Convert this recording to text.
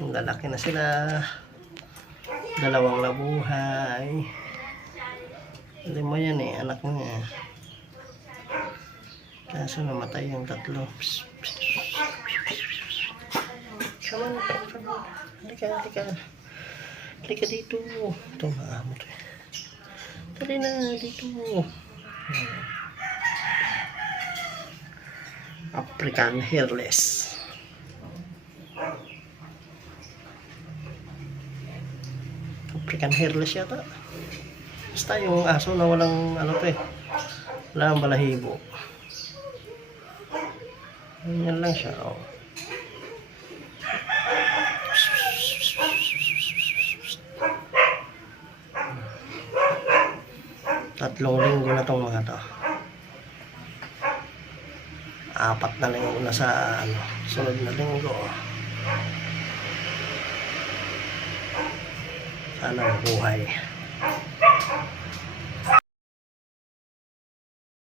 Lalaki na sila. Dalawang nabuhay. Hindi mo yan eh, anak niya. Kaso namatay yung tatlo. Come on, halika, halika. Halika dito. Ito, maamot eh. Tali na, dito. African hairless. African hairless yata. Basta yung aso na walang ano to eh. Walang balahibo. Yan lang siya. Oh. Tatlong linggo na tong mga to. 4 na linggo na sa ano, sunod na linggo. Sana mabuhay.